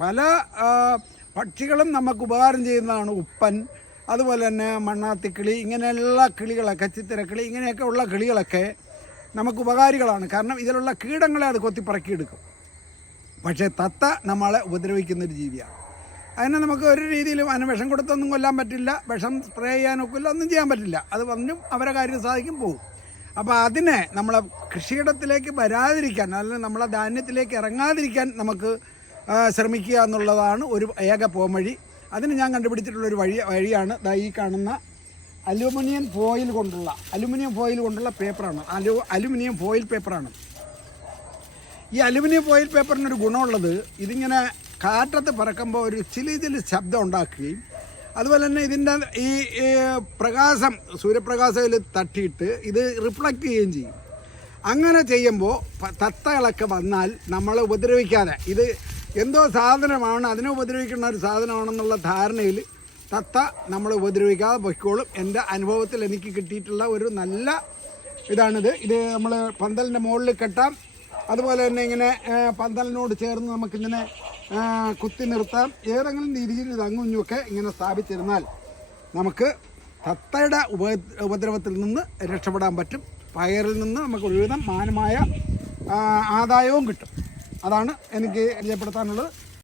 പല പക്ഷികളും നമുക്ക് ഉപകാരം ചെയ്യുന്നതാണ് ഉപ്പൻ അതുപോലെ തന്നെ മണ്ണാത്തിക്കിളി ഇങ്ങനെയുള്ള കിളികളൊക്കെ ചിത്തിരക്കിളി ഇങ്ങനെയൊക്കെ ഉള്ള കിളികളൊക്കെ നമുക്ക് ഉപകാരികളാണ്. കാരണം ഇതിലുള്ള കീടങ്ങളെ അത് കൊത്തി പറക്കിയെടുക്കും പക്ഷേ തത്ത നമ്മളെ ഉപദ്രവിക്കുന്നൊരു ജീവിയാണ്. അതിനെ നമുക്ക് ഒരു രീതിയിലും അതിന് വിഷം കൊടുത്തൊന്നും കൊല്ലാൻ പറ്റില്ല വിഷം സ്പ്രേ ചെയ്യാനൊക്കില്ല ഒന്നും ചെയ്യാൻ പറ്റില്ല. അത് വന്നും അവരെ കാര്യം സാധിക്കും പോകും അപ്പോൾ അതിനെ നമ്മളെ കൃഷിയിടത്തിലേക്ക് വരാതിരിക്കാൻ അല്ലെങ്കിൽ നമ്മളെ ധാന്യത്തിലേക്ക് ഇറങ്ങാതിരിക്കാൻ നമുക്ക് ശ്രമിക്കുക എന്നുള്ളതാണ് ഒരു ഏക പോംവഴി. അതിന് ഞാൻ കണ്ടുപിടിച്ചിട്ടുള്ള ഒരു വഴി വഴിയാണ് ദാ ഈ കാണുന്ന അലുമിനിയം ഫോയിൽ കൊണ്ടുള്ള അലുമിനിയം ഫോയിൽ കൊണ്ടുള്ള പേപ്പറാണ്. അലു അലുമിനിയം ഫോയിൽ പേപ്പറാണ്. ഈ അലുമിനിയം ഫോയിൽ പേപ്പറിനൊരു ഗുണമുള്ളത് ഇതിങ്ങനെ കാറ്റത്ത് പറക്കുമ്പോൾ ഒരു ചിലി ചിലി ശബ്ദം ഉണ്ടാക്കുകയും അതുപോലെ തന്നെ ഇതിന്റെ ഈ പ്രകാശം സൂര്യപ്രകാശത്തിൽ തട്ടിയിട്ട് ഇത് റിഫ്ലക്റ്റ് ചെയ്യുകയും ചെയ്യും. അങ്ങനെ ചെയ്യുമ്പോൾ തത്തകളൊക്കെ വന്നാൽ നമ്മളെ ഉപദ്രവിക്കാതെ ഇത് എന്തോ സാധനമാണ് അതിനെ ഉപദ്രവിക്കുന്ന ഒരു സാധനമാണെന്നുള്ള ധാരണയിൽ തത്ത നമ്മൾ ഉപദ്രവിക്കാതെ പൊയ്ക്കോളും. എന്റെ അനുഭവത്തിൽ എനിക്ക് കിട്ടിയിട്ടുള്ള ഒരു നല്ല ഇതാണിത്. ഇത് നമ്മൾ പന്തലിന്റെ മുകളിൽ കെട്ടാം. അതുപോലെ തന്നെ ഇങ്ങനെ പന്തലിനോട് ചേർന്ന് നമുക്കിങ്ങനെ കുത്തി നിർത്താം. ഏതെങ്കിലും രീതിയിൽ ഇത് അങ്ങുഞ്ഞൊക്കെ ഇങ്ങനെ സ്ഥാപിച്ചിരുന്നാൽ നമുക്ക് തത്തയുടെ ഉപ ഉപദ്രവത്തിൽ നിന്ന് രക്ഷപ്പെടാൻ പറ്റും. പയറിൽ നിന്ന് നമുക്ക് ഒരുവിധം മാനമായ ആദായവും കിട്ടും. അതാണ് എനിക്ക് പരിചയപ്പെടുത്താനുള്ളത്